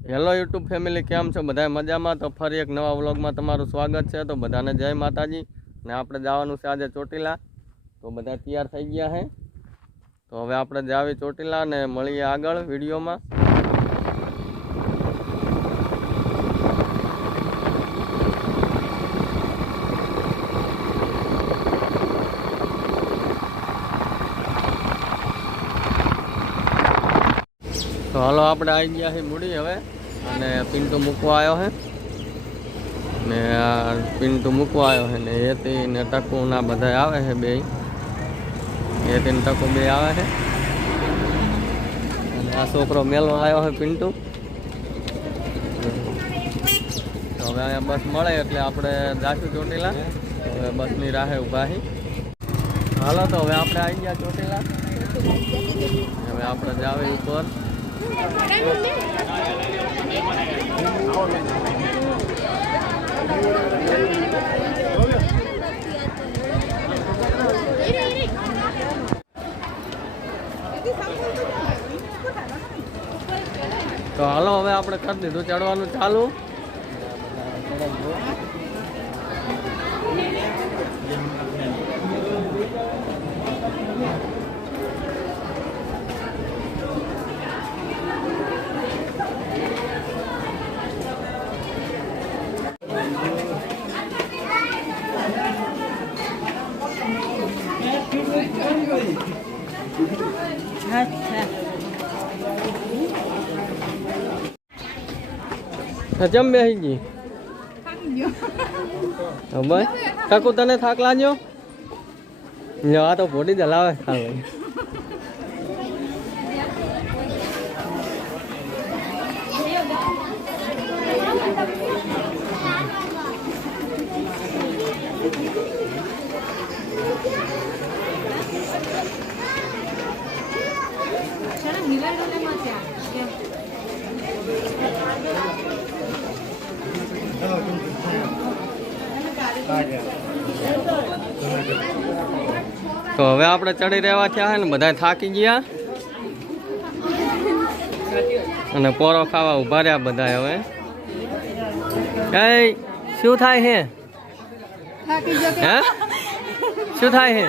Hello YouTube family, કેમ છો બધા? મજામાં? તો ફરી એક નવા વ્લોગમાં તમારું સ્વાગત છે. તો બધાને જય માતાજી. ને આપણે જવાનું છે આજે ચોટીલા. તો બધા તૈયાર થઈ ગયા છે. તો હવે આપણે જાવી ચોટીલા ને મળીએ આગળ વિડીયોમાં. તો હાલો આપણે આવી ગયા છે મૂડી હવે, અને પિન્ટુ મૂકવા આવ્યો છે ને પિન્ટુ મૂકવા આવ્યો છે ને એથી ને ટકુ ના બધા આવે છે, બે એથી ને ટકુ બે આવે છે. અને આ છોકરો મેલવા આવ્યો છે પિન્ટુ. તો હવે અહીંયા બસ મળે એટલે આપણે જાશું ચોટીલા. હવે બસની રાહે ઊભા છે. હાલો તો હવે આપણે આવી ગયા ચોટીલા. હવે આપણે જાવે ઉપર. તો હાલો હવે આપણે કરી દીધું ચડવાનું ચાલુ. જમ બેસી ગઈ ભાઈ. કાકુ તને થાક લાગ્યો? આ તો પોટી જલાવે ખાલી. તો હવે આપણે ચડી રહેવા થયા ને બધા થાકી ગયા અને પોરો ખાવા ઉભા રહ્યા બધા. હવે કઈ શું થાય છે? હે શું થાય છે?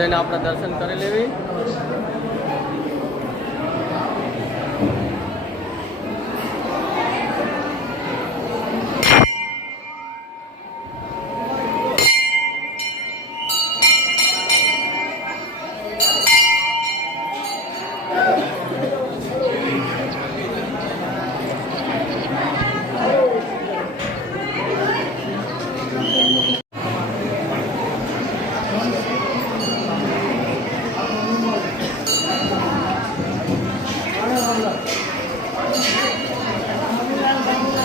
જઈને આપણે દર્શન કરી લેવી.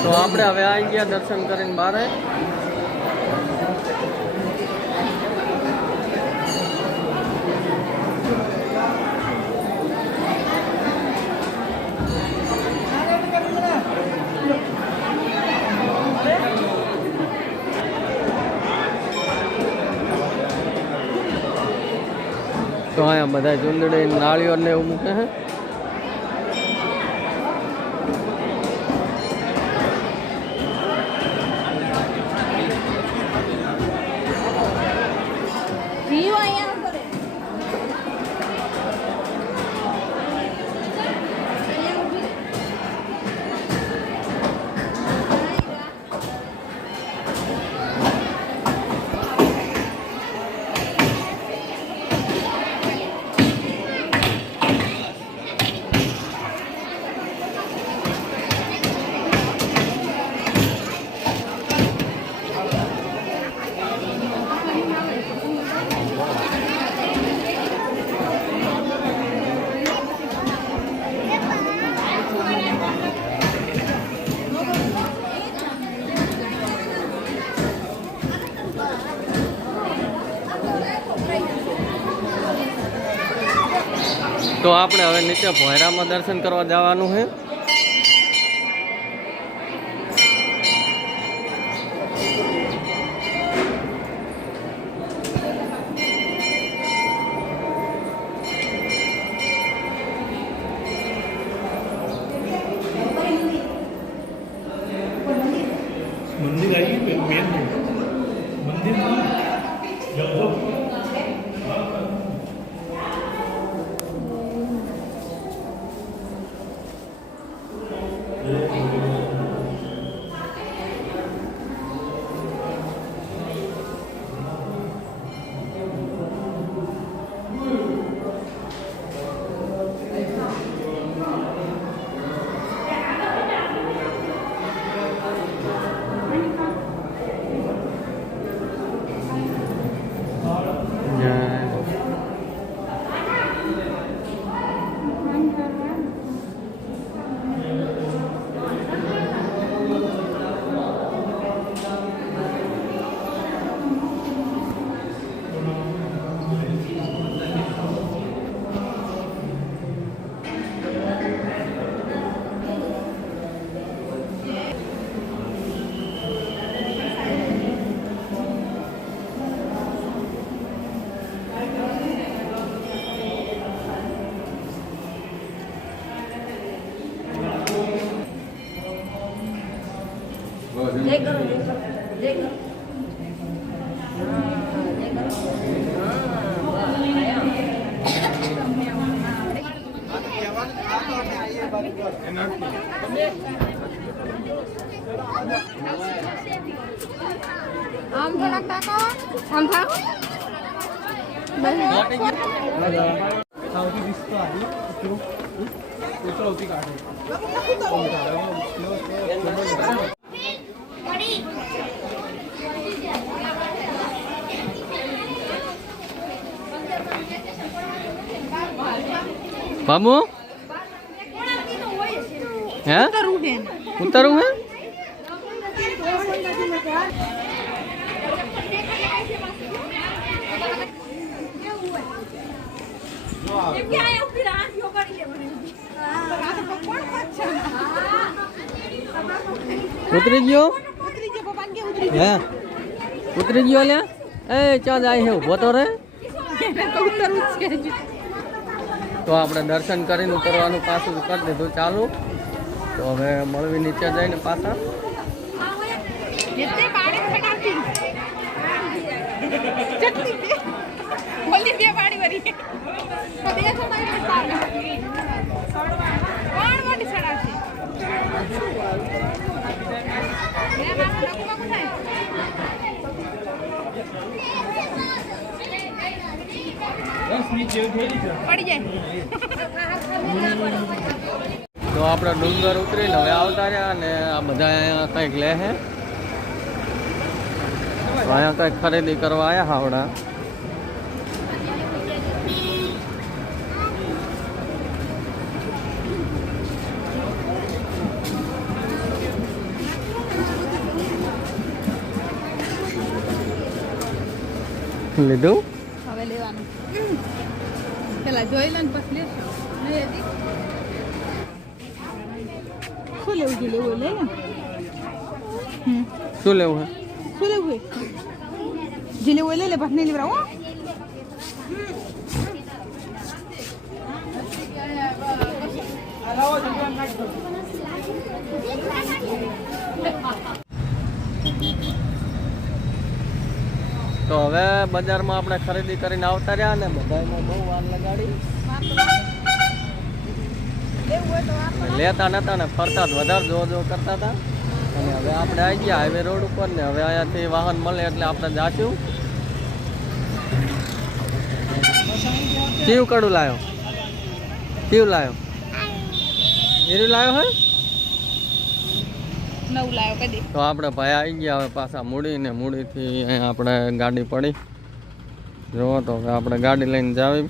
તો આપણે હવે આવી ગયા દર્શન કરીને બહાર. તો અહીંયા બધા ચૂંદડી નાળિયેર ને એવું મૂકે છે. તો આપણે હવે નીચે ભોયરામાં દર્શન કરવા જવાનું છે. मंदिर आई मेन मंदिर जय करो जय करो जय करो जय करो आम थोड़ा टाको आम खाओ बाबू है उतरू है उतरी गयो है उतरी गयो ले ए चा जाए है उभो तो रे तो આપણે દર્શન કરીને ઉતરવાનું પાછું કરી દીધું ચાલુ. તો હવે મળવી નીચે જઈને પાછા તો આપણે ડુંગર ઉતરીને હવે આવતા રહ્યા અને આ બધા અહીંયા કંઈક લે છે. અહીંયા કંઈક ખરીદી કરવા આવ્યા હાવડા. લીધું હવે લેવાનું પેલા જોઈ લો ને પછી લેશો. શું લેવું છે? લેવું લઈ લે. શું લેવું હે? શું લેવું છે? જે લેવું લઈ લે, પછી નહીં લેવડાવો. તો હવે બજારમાં આપણે ખરીદી કરીને આવતા રહ્યા ને બધામાં બહુ વાર લગાડી. લેતા નતા ને ફરતા વધારે જો કરતા હતા. અને હવે આપણે આવી ગયા હાઈવે રોડ ઉપર ને હવે અહીંયાથી વાહન મળે એટલે આપણે જાશું. કેવું કડું લાવ્યો? કેવું લાવ્યો? એરું લાવ્યો હે? નવું લાવ્યો કદી. તો આપણે ભાઈ આવી ગયા હવે પાછા મૂડીથી અહીંયા આપણે ગાડી પડી. જુઓ તો હવે આપણે ગાડી લઈને જાવી.